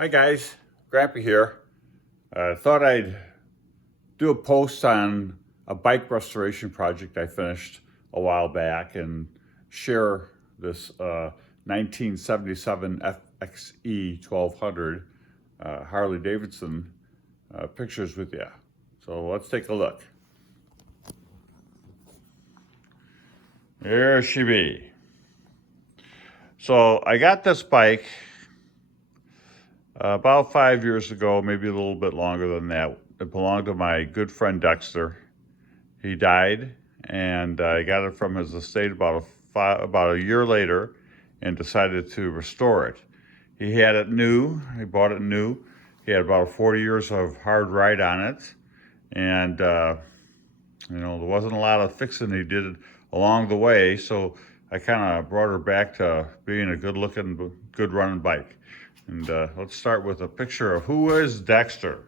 Hi guys, Grappy here. I thought I'd do a post on a bike restoration project I finished a while back and share this 1977 FXE 1200 Harley Davidson pictures with you. So let's take a look. There she be. So I got this bike about 5 years ago, maybe a little bit longer than that. It belonged to my good friend Dexter. He died, and I got it from his estate about a year later and decided to restore it. He had it new. He bought it new. He had about 40 years of hard ride on it, and there wasn't a lot of fixing he did along the way, so I kind of brought her back to being a good-looking, good-running bike. And let's start with a picture of who is Dexter.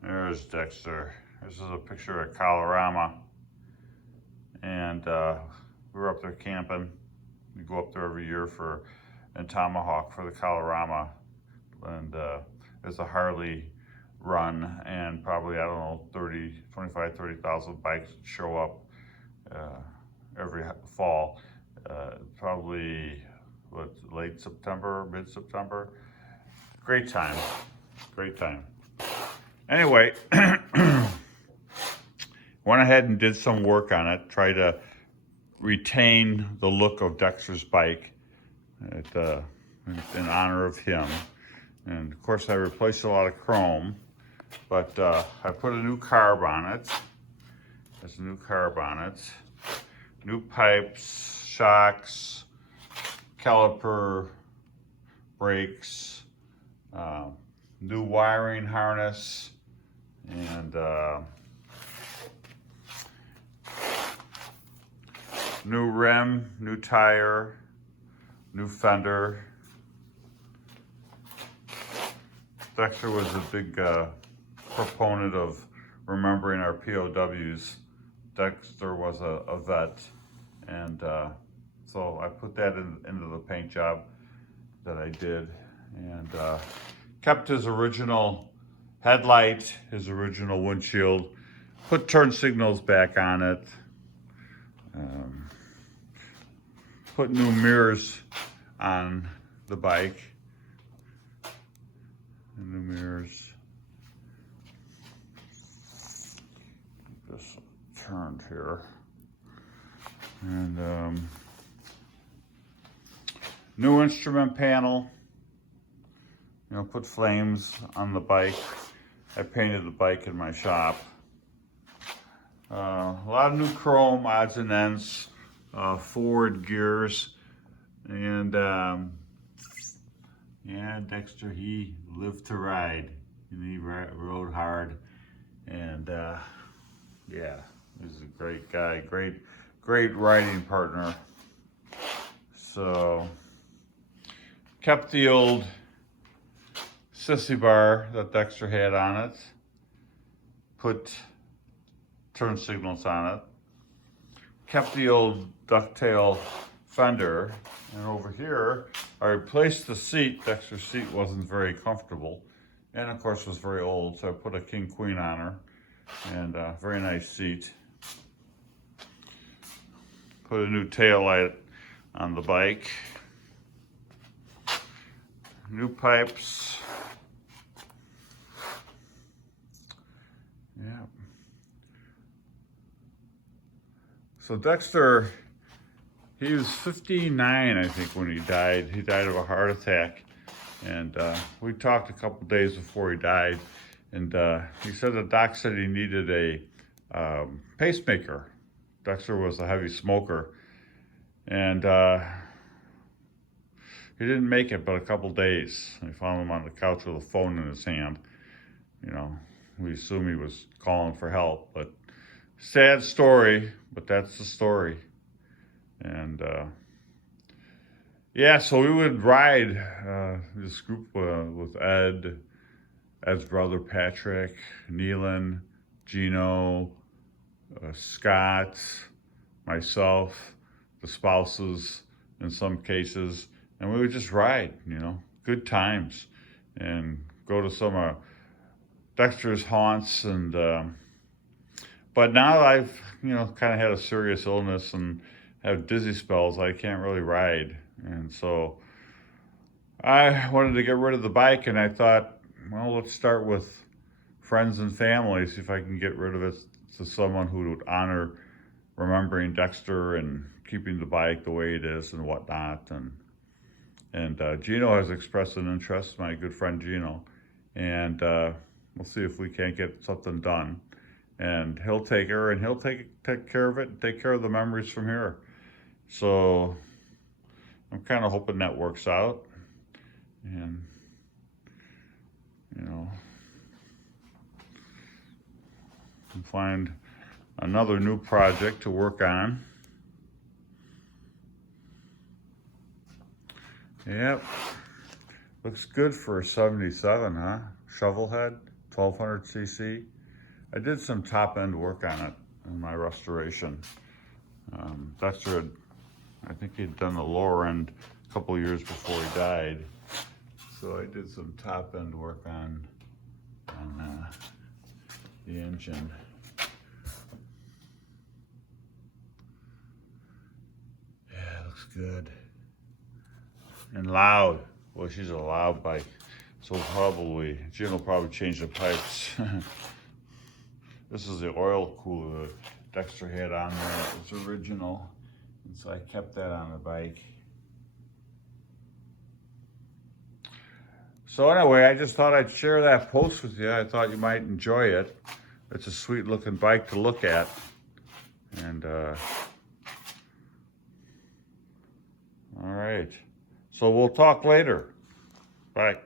There's Dexter. This is a picture of Colorama. And we were up there camping. We go up there every year in Tomahawk for the Colorama. And it's a Harley run, and probably, I don't know, 30,000 bikes show up every fall. Probably, late September, mid-September. Great time, great time. Anyway, went ahead and did some work on it, tried to retain the look of Dexter's bike in honor of him. And of course I replaced a lot of chrome, but I put a new carb on it. There's a new carb on it. New pipes, shocks, caliper, brakes, new wiring harness, and new rim, new tire, new fender. Dexter was a big proponent of remembering our POWs. Dexter was a vet, and so I put that into the paint job that I did, and kept his original headlight, his original windshield, put turn signals back on it, put new mirrors on the bike, new mirrors. Just turned here, and new instrument panel. Put flames on the bike. I painted the bike in my shop. A lot of new chrome odds and ends, forward gears, and yeah, Dexter, he lived to ride, and he rode hard, and yeah, he's a great guy, great riding partner. So kept the old sissy bar that Dexter had on it, put turn signals on it, kept the old ducktail fender, and over here I replaced the seat. Dexter's seat wasn't very comfortable, and of course was very old, so I put a king queen on her, and a very nice seat. Put a new tail light on the bike, new pipes. Yeah. So Dexter, he was 59, I think, when he died. He died of a heart attack. And we talked a couple days before he died. And he said the doc said he needed a pacemaker. Dexter was a heavy smoker. And he didn't make it but a couple days. We found him on the couch with a phone in his hand. We assume he was calling for help, but sad story, but that's the story. And yeah, so we would ride this group with Ed's brother Patrick, Neelan, Gino, Scott, myself, the spouses in some cases, and we would just ride, good times, and go to some of Dexter's haunts. And but now I've kind of had a serious illness and have dizzy spells. I can't really ride, and so I wanted to get rid of the bike, and I thought, well, let's start with friends and family, see if I can get rid of it to someone who would honor remembering Dexter and keeping the bike the way it is and whatnot. And Gino has expressed an interest, my good friend Gino, and we'll see if we can't get something done. And he'll take her, and he'll take care of it, and take care of the memories from here. So I'm kind of hoping that works out, and find another new project to work on. Yep, looks good for a 77, huh? Shovel head, 1200 cc. I did some top end work on it in my restoration. Dexter I think he'd done the lower end a couple of years before he died. So I did some top end work on the engine. Yeah, it looks good. And loud. Well, she's a loud bike. So Jim will probably change the pipes. This is the oil cooler that Dexter had on there. It's original. And so I kept that on the bike. So anyway, I just thought I'd share that post with you. I thought you might enjoy it. It's a sweet looking bike to look at. And all right. So we'll talk later. Bye.